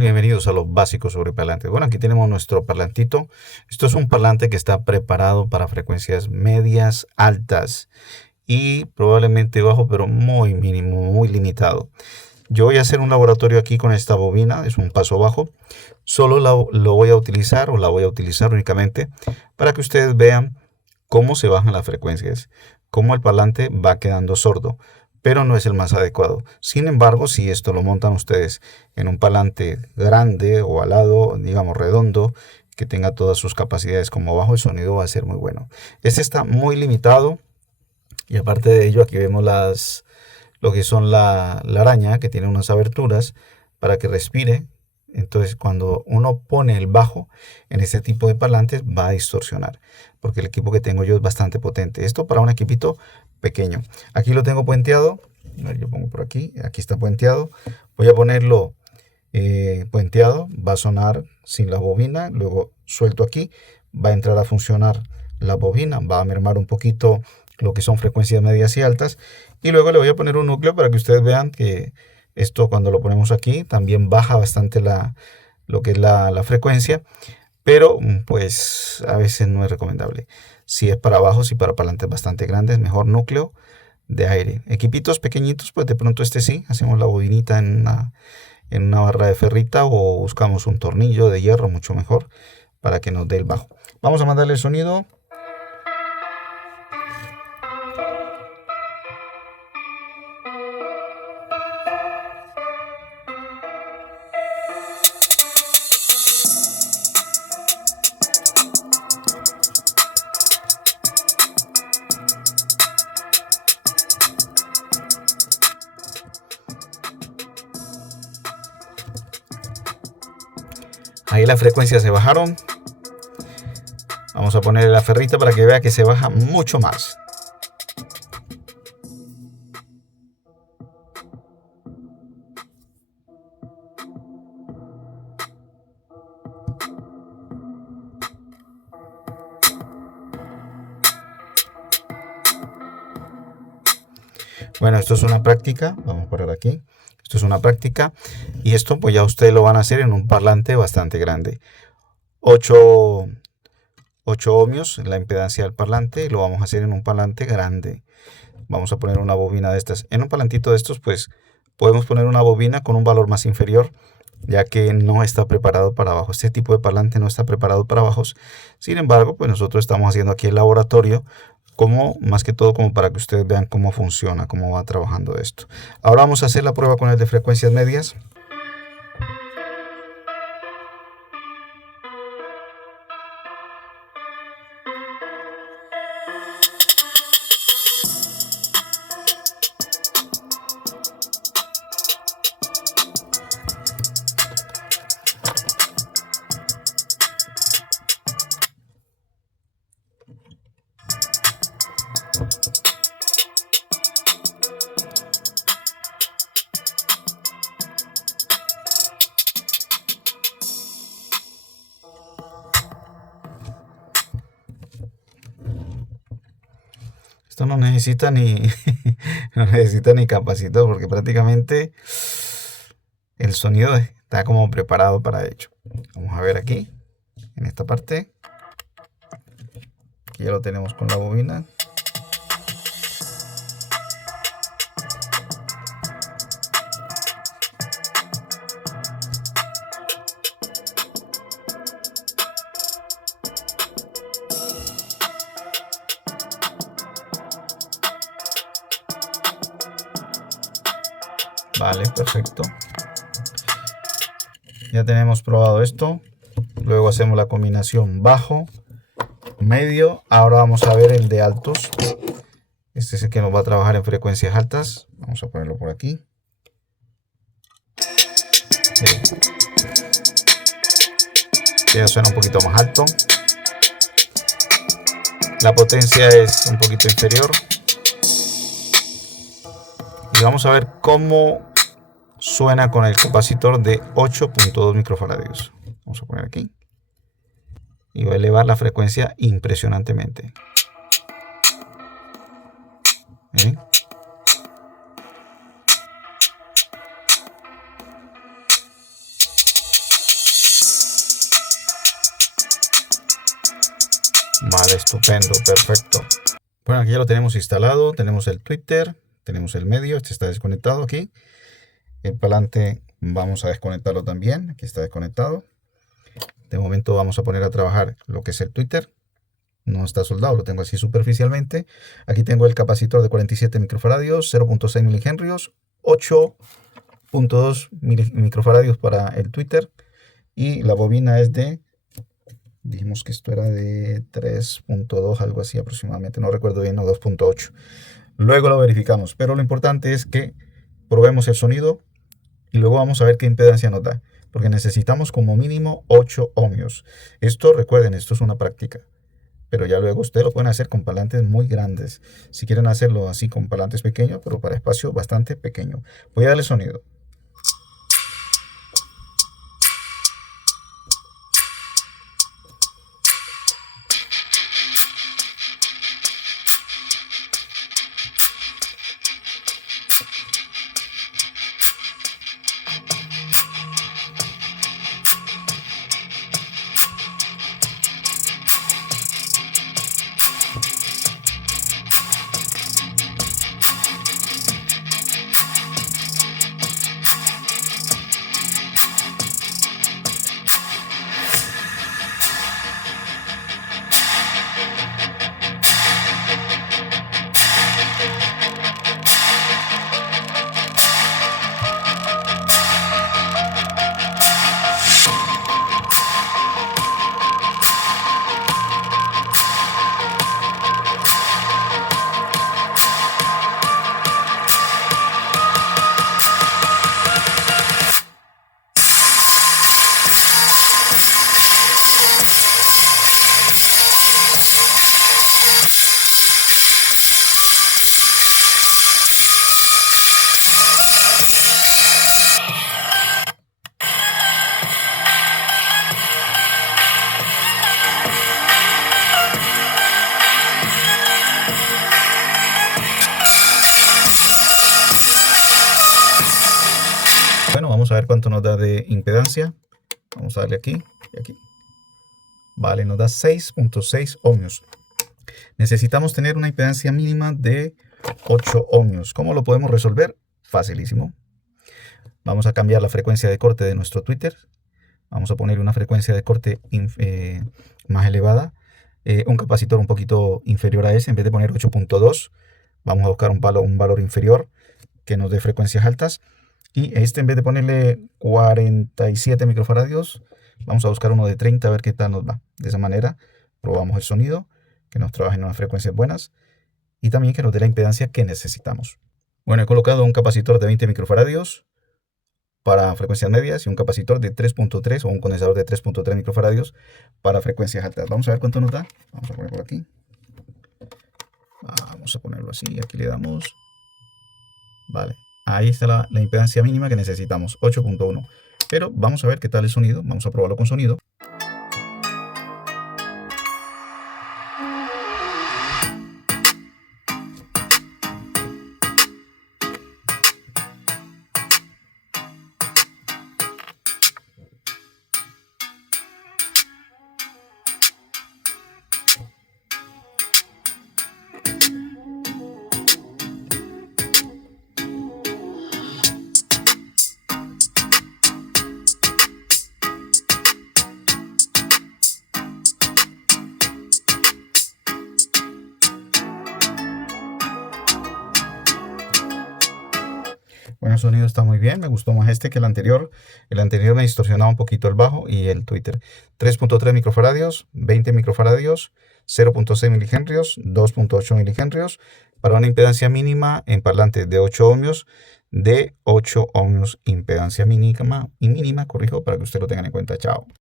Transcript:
Bienvenidos a los básicos sobre parlantes. Bueno, aquí tenemos nuestro parlantito. Esto es un parlante que está preparado para frecuencias medias, altas y probablemente bajo, pero muy mínimo, muy limitado. Yo voy a hacer un laboratorio aquí con esta bobina, es un paso bajo. Solo lo voy a utilizar o la voy a utilizar únicamente para que ustedes vean cómo se bajan las frecuencias, cómo el parlante va quedando sordo, pero no es el más adecuado. Sin embargo, si esto lo montan ustedes en un parlante grande o alado, digamos redondo, que tenga todas sus capacidades como bajo, el sonido va a ser muy bueno. Este está muy limitado y aparte de ello aquí vemos lo que son la araña, que tiene unas aberturas para que respire. Entonces cuando uno pone el bajo en este tipo de parlantes va a distorsionar, porque el equipo que tengo yo es bastante potente. Esto para un equipito pequeño. Aquí lo tengo puenteado. A ver, yo pongo por aquí. Aquí está puenteado. Voy a ponerlo puenteado. Va a sonar sin la bobina. Luego suelto aquí. Va a entrar a funcionar la bobina. Va a mermar un poquito lo que son frecuencias medias y altas. Y luego le voy a poner un núcleo para que ustedes vean que esto cuando lo ponemos aquí también baja bastante lo que es la frecuencia. Pero pues a veces no es recomendable. Si es para bajos y para parlantes bastante grandes, mejor núcleo de aire. Equipitos pequeñitos, pues de pronto este sí, hacemos la bobinita en una barra de ferrita o buscamos un tornillo de hierro, mucho mejor, para que nos dé el bajo. Vamos a mandarle el sonido. Ahí las frecuencias se bajaron. Vamos a ponerle la ferrita para que vea que se baja mucho más. Bueno, esto es una práctica. Vamos a poner aquí. Esto es una práctica. Y esto pues ya ustedes lo van a hacer en un parlante bastante grande. 8 ohmios la impedancia del parlante. Lo vamos a hacer en un parlante grande. Vamos a poner una bobina de estas. En un parlantito de estos pues podemos poner una bobina con un valor más inferior, ya que no está preparado para bajos. Este tipo de parlante no está preparado para bajos. Sin embargo, pues nosotros estamos haciendo aquí el laboratorio como más que todo como para que ustedes vean cómo funciona, cómo va trabajando esto. Ahora vamos a hacer la prueba con el de frecuencias medias. Esto no necesita ni no necesita ni capacitor, porque prácticamente el sonido está como preparado para ello. Vamos a ver aquí en esta parte. Aquí ya lo tenemos con la bobina. Vale, perfecto. Ya tenemos probado esto. Luego hacemos la combinación bajo, medio. Ahora vamos a ver el de altos. Este es el que nos va a trabajar en frecuencias altas. Vamos a ponerlo por aquí. Ya suena un poquito más alto. La potencia es un poquito inferior. Y vamos a ver cómo suena con el capacitor de 8.2 microfaradios. Vamos a poner aquí. Y va a elevar la frecuencia impresionantemente. ¿Eh? Vale, estupendo, perfecto. Bueno, aquí ya lo tenemos instalado. Tenemos el Twitter, tenemos el medio. Este está desconectado aquí. El parlante vamos a desconectarlo también. Aquí está desconectado. De momento vamos a poner a trabajar lo que es el Twitter. No está soldado, lo tengo así superficialmente. Aquí tengo el capacitor de 47 microfaradios, 0.6 milihenrios, 8.2 microfaradios para el Twitter. Y la bobina es de, dijimos que esto era de 3.2, algo así aproximadamente, no recuerdo bien, no, 2.8. Luego lo verificamos, pero lo importante es que probemos el sonido y luego vamos a ver qué impedancia nos da, porque necesitamos como mínimo 8 ohmios. Esto, recuerden, esto es una práctica, pero ya luego ustedes lo pueden hacer con parlantes muy grandes. Si quieren hacerlo así con parlantes pequeños, pero para espacio bastante pequeño. Voy a darle sonido. Bueno, vamos a ver cuánto nos da de impedancia. Vamos a darle aquí y aquí. Vale, nos da 6.6 ohmios. Necesitamos tener una impedancia mínima de 8 ohmios. ¿Cómo lo podemos resolver? Facilísimo. Vamos a cambiar la frecuencia de corte de nuestro Twitter. Vamos a poner una frecuencia de corte más elevada. Un capacitor un poquito inferior a ese. En vez de poner 8.2, vamos a buscar un valor inferior que nos dé frecuencias altas. Y este, en vez de ponerle 47 microfaradios, vamos a buscar uno de 30 a ver qué tal nos va. De esa manera probamos el sonido, que nos trabaje en unas frecuencias buenas y también que nos dé la impedancia que necesitamos. Bueno, he colocado un capacitor de 20 microfaradios para frecuencias medias y un capacitor de 3.3 o un condensador de 3.3 microfaradios para frecuencias altas. Vamos a ver cuánto nos da. Vamos a poner por aquí. Vamos a ponerlo así. Aquí le damos. Vale. Ahí está la impedancia mínima que necesitamos, 8.1. Pero vamos a ver qué tal el sonido. Vamos a probarlo con sonido. Bueno, el sonido está muy bien, me gustó más este que el anterior. El anterior me distorsionaba un poquito el bajo y el Twitter. 3.3 microfaradios, 20 microfaradios, 0.6 milihenrios, 2.8 milihenrios, para una impedancia mínima en parlantes de 8 ohmios, de 8 ohmios impedancia mínima, corrijo, para que usted lo tengan en cuenta. Chao.